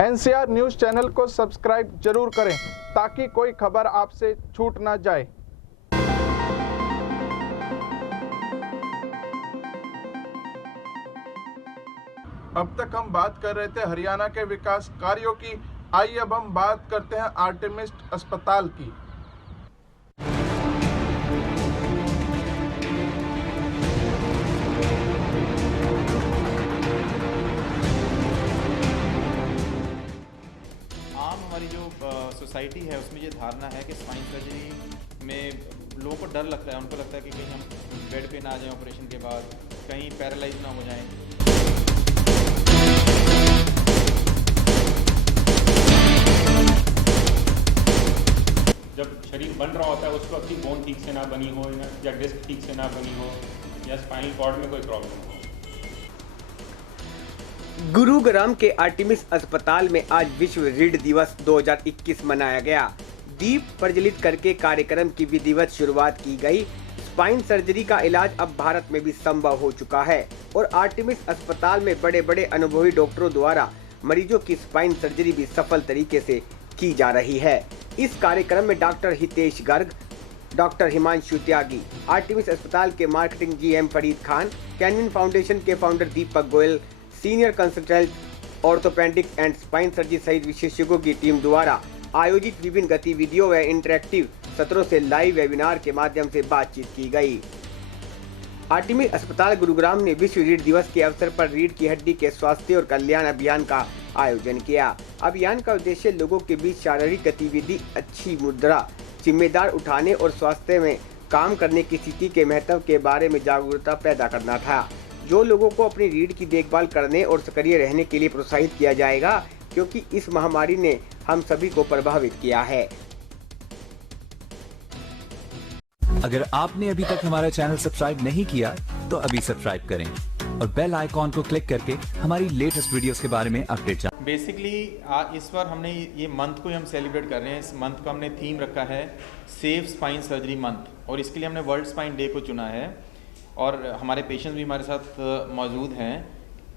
NCR news channel को subscribe जरूर करें ताकि कोई खबर आपसे छूट ना जाए। अब तक हम बात कर रहे थे हरियाणा के विकास कार्यों की। आइए अब हम बात करते हैं आर्टेमिस अस्पताल की। हमारी जो सोसाइटी है उसमें ये धारणा है कि स्पाइन सर्जरी में लोगों को डर लगता है, उनको लगता है कि कहीं हम बेड पे ना आ जाएं ऑपरेशन के बाद, कहीं पैरालाइज ना हो जाएं। जब शरीर बन रहा होता है उसको अपनी बोन ठीक से ना बनी हो या डिस्क ठीक से ना बनी हो या स्पाइनल कॉर्ड में कोई प्रॉब्लम हो। गुरुग्राम के आर्टेमिस अस्पताल में आज विश्व रीढ़ दिवस 2021 मनाया गया। दीप प्रज्वलित करके कार्यक्रम की विधिवत शुरुआत की गई। स्पाइन सर्जरी का इलाज अब भारत में भी संभव हो चुका है और आर्टेमिस अस्पताल में बड़े बड़े अनुभवी डॉक्टरों द्वारा मरीजों की स्पाइन सर्जरी भी सफल तरीके से की जा रही है। इस कार्यक्रम में doctor Hitesh Garg, doctor Himanshu Tyagi, Artemis अस्पताल के marketing GM Farid Khan, canyon foundation के founder Deepak Goyal, senior consultant orthopaedic and spine surgery सहित विशेषज्ञों की टीम द्वारा आयोजित विभिन्न गतिविधियों व इंटरेक्टिव सत्रों से लाइव वेबिनार के माध्यम से बातचीत की गई। आर्टेमिस अस्पताल गुरुग्राम ने विश्व रीढ़ दिवस के अवसर पर रीढ़ की हड्डी के स्वास्थ्य और कल्याण अभियान का आयोजन किया। अभियान का उद्देश्य लोगों के बीच शारीरिक गतिविधि, अच्छी मुद्रा, जिम्मेदार उठाने और स्वास्थ्य में काम करने की स्थिति के महत्व के बारे में जागरूकता पैदा करना था, जो लोगों को अपनी रीढ़ की देखभाल करने और सक्रिय रहने के लिए प्रोत्साहित किया जाएगा, क्योंकि इस महामारी ने हम सभी को प्रभावित किया है। अगर आपने अभी तक हमारा चैनल सब्सक्राइब नहीं किया तो अभी सब्सक्राइब करें और बेल आइकॉन को क्लिक करके हमारी लेटेस्ट वीडियोस के बारे में अपडेट जानें। बेसिकली इस बार हमने ये मंथ को हम सेलिब्रेट कर रहे हैं। इस मंथ को हमने थीम रखा है सेफ स्पाइन सर्जरी मंथ, और इसके लिए हमने वर्ल्ड स्पाइन डे को चुना है और हमारे पेशेंट्स भी हमारे साथ मौजूद हैं।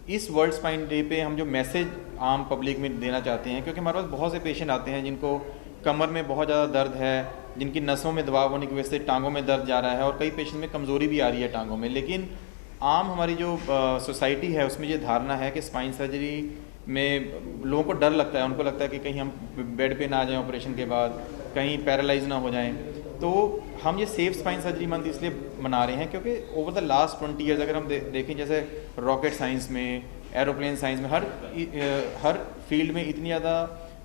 इस वर्ल्ड स्पाइन डे पे हम जो मैसेज आम पब्लिक में देना चाहते हैं, क्योंकि हमारे पास बहुत से पेशेंट आते हैं जिनको कमर में बहुत ज़्यादा दर्द है, जिनकी नसों में दबाव होने की वजह से टांगों में दर्द जा रहा है और कई पेशेंट में कमज़ोरी भी आ रही है टांगों में। लेकिन आम हमारी जो सोसाइटी है उसमें ये धारणा है कि स्पाइन सर्जरी में लोगों को डर लगता है, उनको लगता है कि कहीं हम बेड पे ना आ जाएं ऑपरेशन के बाद, कहीं पैरालाइज ना हो जाएं। तो हम ये सेफ स्पाइन सर्जरी मंथ इसलिए मना रहे हैं क्योंकि ओवर द लास्ट 20 ईयर्स अगर हम देखें, जैसे रॉकेट साइंस में, एरोप्लेन साइंस में, हर फील्ड में इतनी ज़्यादा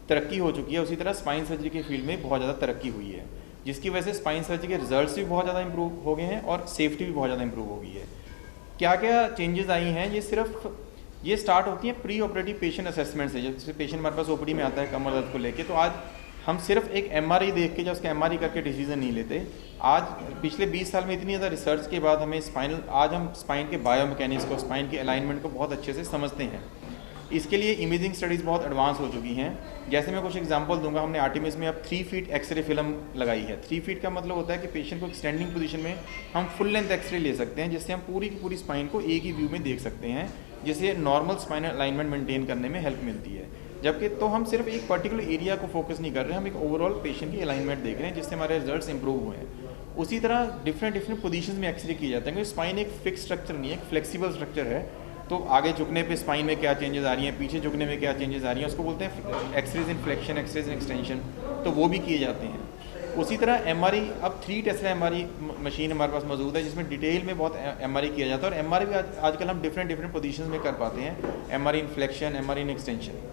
तरक्की हो चुकी है, उसी तरह स्पाइन सर्जरी के फील्ड में बहुत ज़्यादा तरक्की हुई है, जिसकी वजह से स्पाइन सर्जरी के रिजल्ट्स भी बहुत ज़्यादा इंप्रूव हो गए हैं और सेफ्टी भी बहुत ज़्यादा इंप्रूव हो गई है। क्या क्या चेंजेस आई हैं, ये स्टार्ट होती हैं प्री ऑपरेटिव पेशेंट असेसमेंट से। जैसे पेशेंट हमारे पास ओपीडी में आता है कमर दर्द को लेके, तो आज हम सिर्फ एक MRI देख के, जब उसका MRI करके डिसीजन नहीं लेते। आज पिछले 20 साल में इतनी ज़्यादा रिसर्च के बाद हमें आज हम स्पाइन के बायोमैकेनिक्स को, स्पाइन के अलाइनमेंट को बहुत अच्छे से समझते हैं। इसके लिए इमेजिंग स्टडीज़ बहुत एडवांस हो चुकी हैं। जैसे मैं कुछ एग्जांपल दूंगा, हमने आर्टेमिस में अब 3 फीट एक्सरे फिल्म लगाई है। 3 फीट का मतलब होता है कि पेशेंट को स्टैंडिंग पोजीशन में हम फुल लेंथ एक्सरे ले सकते हैं, जिससे हम पूरी की पूरी स्पाइन को एक ही व्यू में देख सकते हैं, जिससे नॉर्मल स्पाइनल अलाइनमेंट मेंटेन करने में हेल्प मिलती है। जबकि तो हम सिर्फ एक पर्टिकुलर एरिया को फोकस नहीं कर रहे हैं, हम एक ओवरऑल पेशेंट की अलाइनमेंट देख रहे हैं, जिससे हमारे रिजल्ट्स इंप्रूव हुए हैं। उसी तरह डिफरेंट पोजीशंस में एक्सरे किए जाते हैं, क्योंकि स्पाइन एक फिक्स स्ट्रक्चर नहीं है, एक फ्लेक्सिबल स्ट्रक्चर है। तो आगे झुकने पे स्पाइन में क्या चेंजेस आ रही हैं, पीछे झुकने में क्या चेंजेस आ रही हैं, उसको बोलते हैं एक्सरेज इन फ्लेक्शन, एक्सरेज इन एक्सटेंशन, तो वो भी किए जाते हैं। उसी तरह MRI, अब 3 टेस्ला MRI मशीन हमारे पास मौजूद है, जिसमें डिटेल में बहुत MRI किया जाता है, और MRI भी आजकल हम डिफरेंट पोजीशंस में कर पाते हैं, MRI इन फ्लेक्शन, MRI इन एक्सटेंशन।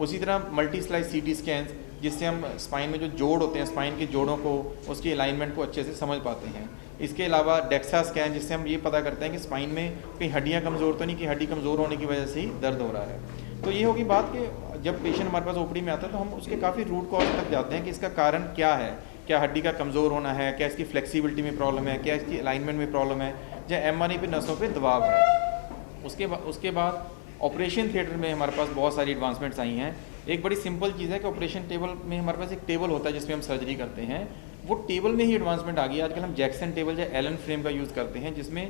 उसी तरह मल्टी स्लाइस CT स्कैन्स, जिससे हम स्पाइन में जो जोड़ होते हैं, स्पाइन के जोड़ों को, उसकी अलाइनमेंट को अच्छे से समझ पाते हैं। इसके अलावा डेक्सा स्कैन, जिससे हम ये पता करते हैं कि स्पाइन में कहीं हड्डियाँ कमज़ोर तो नहीं, कि हड्डी कमज़ोर होने की वजह से ही दर्द हो रहा है। तो ये होगी बात कि जब पेशेंट हमारे पास ओपीडी में आता है तो हम उसके काफ़ी रूट कॉज तक जाते हैं कि इसका कारण क्या है। क्या हड्डी का कमज़ोर होना है, क्या इसकी फ्लेक्सिबिलिटी में प्रॉब्लम है, क्या इसकी अलाइनमेंट में प्रॉब्लम है, या MRI पे नसों पे दबाव है। उसके बाद ऑपरेशन थिएटर में हमारे पास बहुत सारी एडवांसमेंट्स आई हैं। एक बड़ी सिंपल चीज़ है कि ऑपरेशन टेबल में हमारे पास एक टेबल होता है जिसमें हम सर्जरी करते हैं, वो टेबल में ही एडवांसमेंट आ गई है। आजकल हम जैक्सन टेबल या एलन फ्रेम का यूज़ करते हैं, जिसमें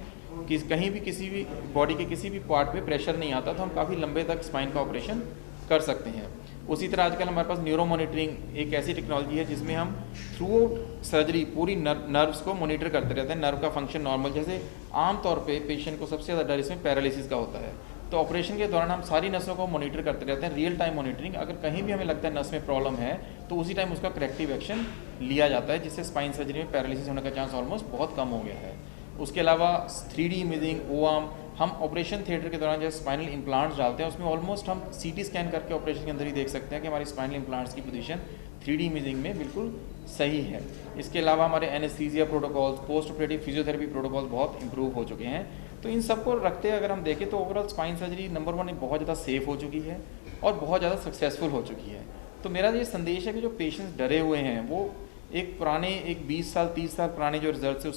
कहीं भी किसी भी बॉडी के किसी भी पार्ट पे प्रेशर नहीं आता, तो हम काफ़ी लंबे तक स्पाइन का ऑपरेशन कर सकते हैं। उसी तरह आजकल हमारे पास न्यूरो मॉनिटरिंग एक ऐसी टेक्नोलॉजी है जिसमें हम थ्रू आउट सर्जरी पूरी नर्व्स को मॉनिटर करते रहते हैं, नर्व का फंक्शन नॉर्मल। जैसे आमतौर पे पेशेंट को सबसे ज़्यादा डर इसमें पैरालिसिस का होता है, तो ऑपरेशन के दौरान हम सारी नसों को मॉनिटर करते रहते हैं, रियल टाइम मॉनिटरिंग। अगर कहीं भी हमें लगता है नस में प्रॉब्लम है तो उसी टाइम उसका करेक्टिव एक्शन लिया जाता है, जिससे स्पाइन सर्जरी में पैरालिसिस होने का चांस ऑलमोस्ट बहुत कम हो गया है। उसके अलावा 3D इमेजिंग, ओ-आर्म, हम ऑपरेशन थिएटर के दौरान जब स्पाइनल इम्प्लांट्स डालते हैं उसमें ऑलमोस्ट हम CT स्कैन करके ऑपरेशन के अंदर ही देख सकते हैं कि हमारी स्पाइनल इम्प्लांट्स की पोजीशन 3D इमेजिंग में बिल्कुल सही है। इसके अलावा हमारे anaesthesia protocols, post operative physiotherapy protocols बहुत इंप्रूव हो चुके हैं। तो इन सबको रखते अगर हम देखें तो ओवरऑल स्पाइन सर्जरी नंबर 1 बहुत ज़्यादा सेफ हो चुकी है और बहुत ज़्यादा सक्सेसफुल हो चुकी है। तो मेरा ये संदेश है कि जो पेशेंट्स डरे हुए हैं वो एक पुराने 20 साल 30 साल पुराने जो रिजल्ट है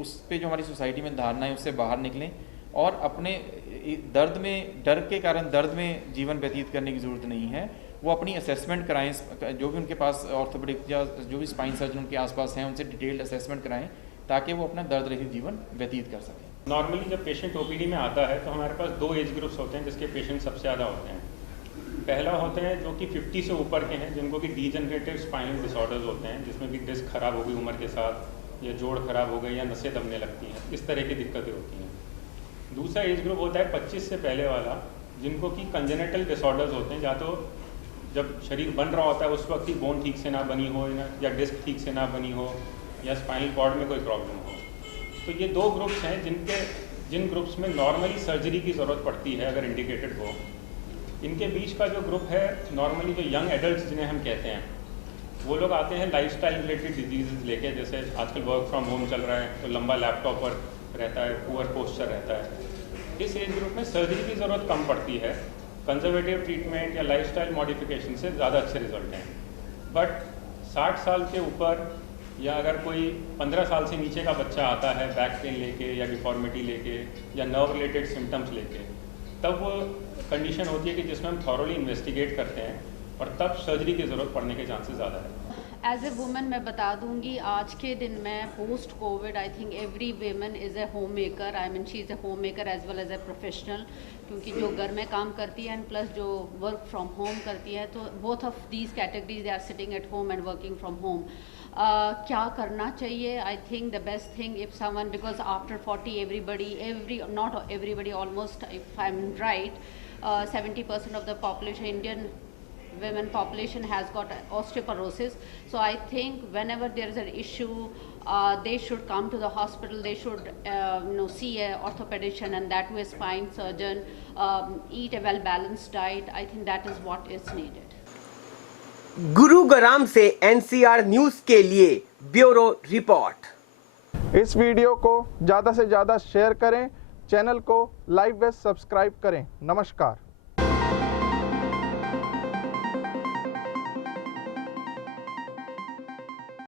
उस पर जो हमारी सोसाइटी में धारणा है उससे बाहर निकलें और अपने दर्द में, डर के कारण दर्द में जीवन व्यतीत करने की ज़रूरत नहीं है। वो अपनी असेसमेंट कराएं, जो भी उनके पास ऑर्थोपेडिक या जो भी स्पाइन सर्जन उनके आसपास हैं उनसे डिटेल्ड असेसमेंट कराएं ताकि वो अपना दर्द रहित जीवन व्यतीत कर सकें। नॉर्मली जब पेशेंट OPD में आता है तो हमारे पास 2 एज ग्रुप्स होते हैं जिसके पेशेंट सबसे ज़्यादा होते हैं। पहला होते हैं जो कि 50 से ऊपर के हैं, जिनको कि डीजनरेटिव स्पाइनल डिसऑर्डर्स होते हैं, जिसमें कि डिस्क खराब हो गई उम्र के साथ या जोड़ खराब हो गई या नसें दबने लगती हैं, इस तरह की दिक्कतें होती हैं। दूसरा एज ग्रुप होता है 25 से पहले वाला, जिनको कि कंजेनिटल डिसऑर्डर्स होते हैं, या तो जब शरीर बन रहा होता है उस वक्त ही बोन ठीक से ना बनी हो या डिस्क ठीक से ना बनी हो या स्पाइनल कॉर्ड में कोई प्रॉब्लम हो। तो ये 2 ग्रुप्स हैं जिन ग्रुप्स में नॉर्मली सर्जरी की ज़रूरत पड़ती है अगर इंडिकेटेड हो। इनके बीच का जो ग्रुप है नॉर्मली जो यंग एडल्ट्स जिन्हें हम कहते हैं, वो लोग आते हैं लाइफस्टाइल रिलेटेड डिजीज़ लेके, जैसे आजकल वर्क फ्रॉम होम चल रहा है तो लंबा लैपटॉप पर रहता है, पुअर पोस्चर रहता है। इस एज ग्रुप में सर्जरी की ज़रूरत कम पड़ती है, कंजर्वेटिव ट्रीटमेंट या लाइफस्टाइल मॉडिफिकेशन से ज़्यादा अच्छे रिजल्ट हैं। बट 60 साल के ऊपर या अगर कोई 15 साल से नीचे का बच्चा आता है बैक पेन लेके या डिफॉर्मिटी लेके या नर्व रिलेटेड सिम्टम्स लेके, तब वो कंडीशन होती है कि जिसमें हम थॉरोली इन्वेस्टिगेट करते हैं और तब सर्जरी की ज़रूरत पड़ने के चांसेस ज़्यादा है। एज ए वुमेन मैं बता दूंगी आज के दिन में post covid I think every woman is a homemaker, I mean she is a homemaker as well as a professional, क्योंकि जो घर में काम करती है एंड प्लस जो वर्क फ्रॉम होम करती है, तो both of these categories they are sitting at home and working from home. क्या करना चाहिए? I think the best thing if someone, because after 40 not everybody, almost if I'm right, 70% of the population, Indian women population has got osteoporosis. So I think whenever there is an issue, they should come to the hospital, they should see a orthopedician and that way spine surgeon, eat a well balanced diet. I think that is what is needed. Gurugram से NCR news के लिए bureau report. इस video को ज़्यादा से ज़्यादा share करें, channel को लाइक व सब्सक्राइब करें। नमस्कार।